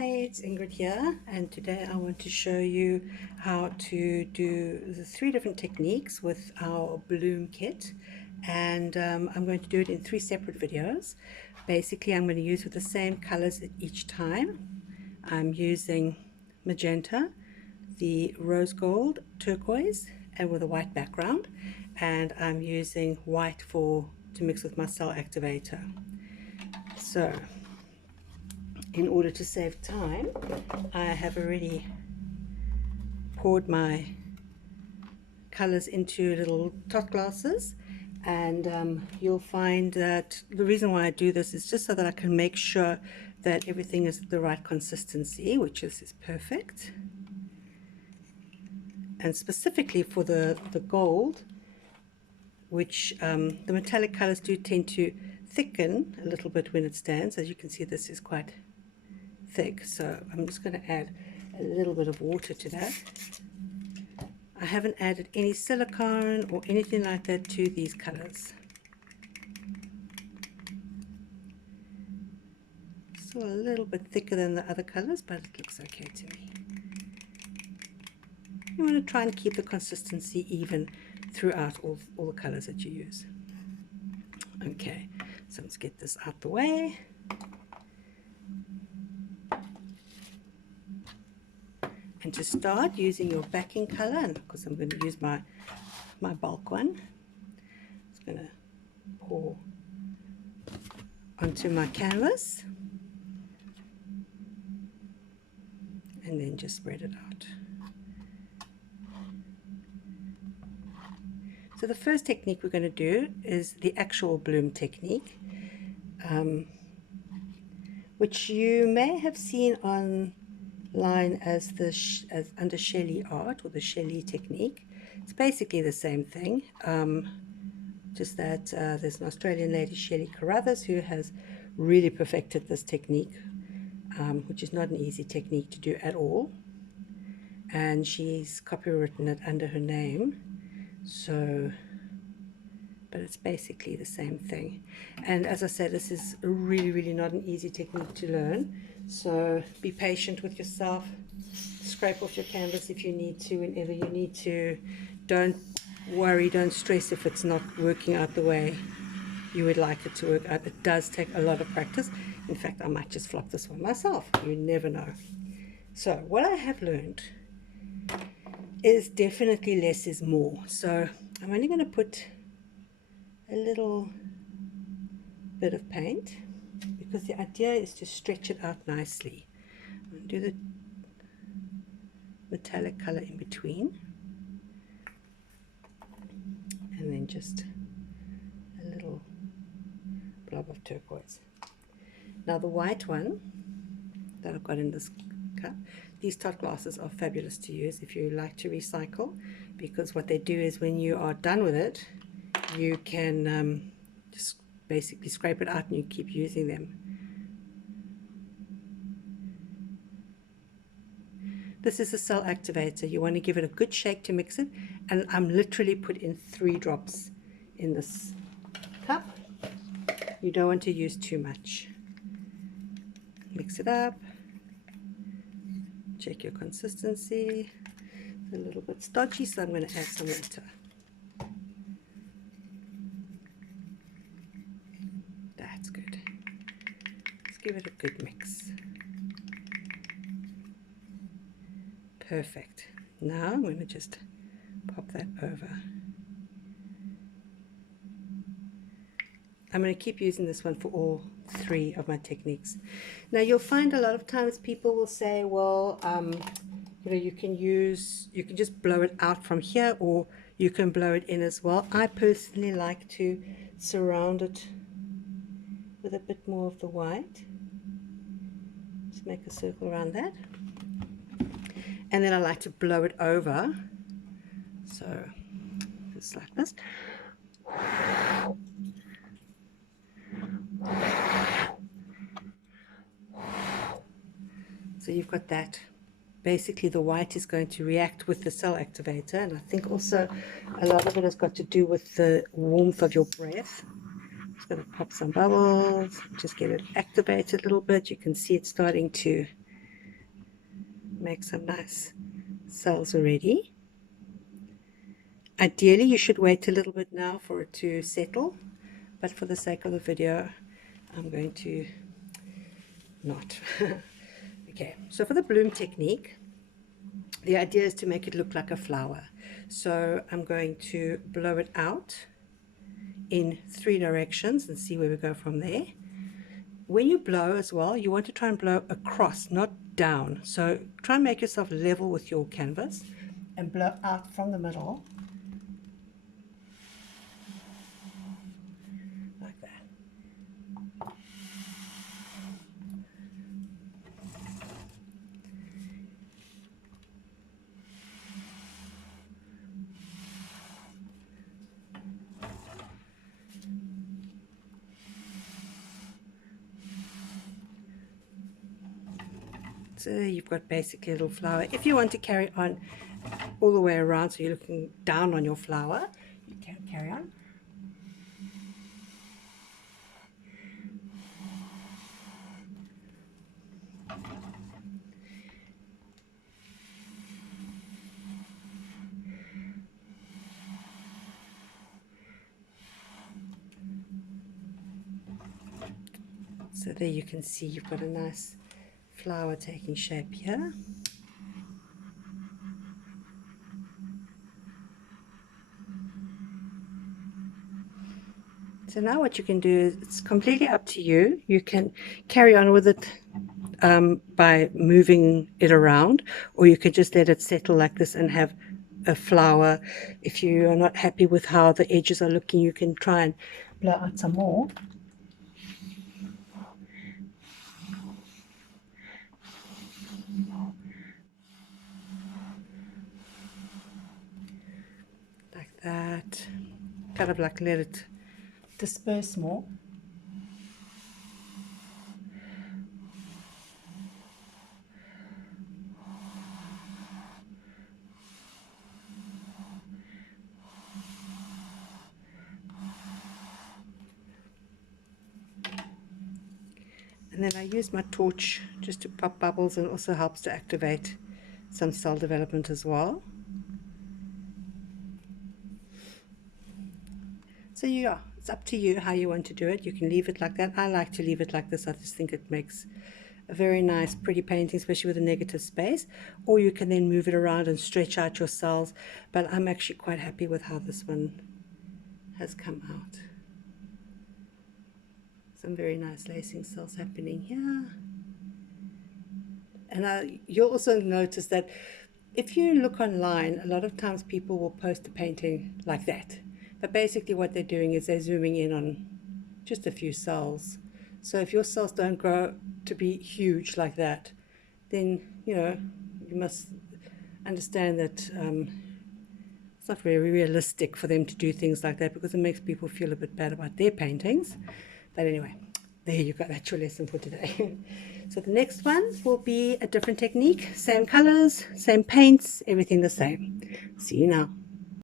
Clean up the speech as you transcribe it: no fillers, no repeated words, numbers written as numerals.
Hi, it's Ingrid here, and today I want to show you how to do the 3 different techniques with our bloom kit. And I'm going to do it in 3 separate videos. Basically, I'm going to use with the same colors each time. I'm using magenta, the rose gold, turquoise, and with a white background, and I'm using white to mix with my cell activator. So in order to save time, I have already poured my colors into little tot glasses, and you'll find that the reason why I do this is just so that I can make sure that everything is the right consistency, which is perfect. And specifically for the gold, which the metallic colors do tend to thicken a little bit when it stands. As you can see, this is quite thick, so I'm just going to add a little bit of water to that. I haven't added any silicone or anything like that to these colors. Still a little bit thicker than the other colors, but it looks okay to me. You want to try and keep the consistency even throughout all the colors that you use. Okay, so let's get this out the way. And to start, using your backing color, and because I'm going to use my bulk one, I'm just going to pour onto my canvas and then just spread it out. So the first technique we're going to do is the actual bloom technique, which you may have seen online as under Shelley art, or the Shelley technique. It's basically the same thing, just that there's an Australian lady, Shelley Carruthers, who has really perfected this technique, which is not an easy technique to do at all, and she's copywritten it under her name. So, but it's basically the same thing. And as I said, this is really not an easy technique to learn. So be patient with yourself. Scrape off your canvas if you need to, whenever you need to. Don't worry, don't stress if it's not working out the way you would like it to work out. It does take a lot of practice. In fact, I might just flop this one myself. You never know. So what I have learned is definitely less is more. So I'm only going to put a little bit of paint, because the idea is to stretch it out nicely. I'm going to do the metallic color in between, and then just a little blob of turquoise. Now the white one that I've got in this cup, these tot glasses are fabulous to use if you like to recycle, because what they do is when you are done with it, you can just basically scrape it out and you keep using them. This is a cell activator. You want to give it a good shake to mix it, and I'm literally put in 3 drops in this cup. You don't want to use too much. Mix it up. Check your consistency. It's a little bit stodgy, so I'm going to add some water. That's good. Let's give it a good mix. Perfect. Now I'm going to just pop that over. I'm going to keep using this one for all 3 of my techniques. Now you'll find a lot of times people will say, well, you know, you can just blow it out from here, or you can blow it in as well. I personally like to surround it with a bit more of the white. Just make a circle around that. And then I like to blow it over. So just like this. So you've got that. Basically the white is going to react with the cell activator, and I think also a lot of it has got to do with the warmth of your breath. Just going to pop some bubbles, just get it activated a little bit. You can see it starting to make some nice cells already. Ideally, you should wait a little bit now for it to settle, but for the sake of the video, I'm going to not. Okay, so for the bloom technique, the idea is to make it look like a flower. So I'm going to blow it out in 3 directions and see where we go from there. When you blow as well, you want to try and blow across, not down. So try and make yourself level with your canvas and blow out from the middle like that. So you've got basically a little flower. If you want to carry on all the way around, so you're looking down on your flower, you can carry on. So there you can see you've got a nice flower taking shape here. So now what you can do is, it's completely up to you. You can carry on with it by moving it around, or you could just let it settle like this and have a flower. If you are not happy with how the edges are looking, you can try and blow out some more. Like that. Kind of like let it disperse more. And then I use my torch just to pop bubbles, and also helps to activate some cell development as well. So yeah, it's up to you how you want to do it. You can leave it like that. I like to leave it like this. I just think it makes a very nice, pretty painting, especially with a negative space. Or you can then move it around and stretch out your cells. But I'm actually quite happy with how this one has come out. Some very nice lacing cells happening here. And you'll also notice that if you look online, a lot of times people will post a painting like that. But basically what they're doing is they're zooming in on just a few cells. So if your cells don't grow to be huge like that, then, you know, you must understand that it's not very realistic for them to do things like that, because it makes people feel a bit bad about their paintings. But anyway, there you go, that's your lesson for today. So the next one will be a different technique, same colors, same paints, everything the same. See you now.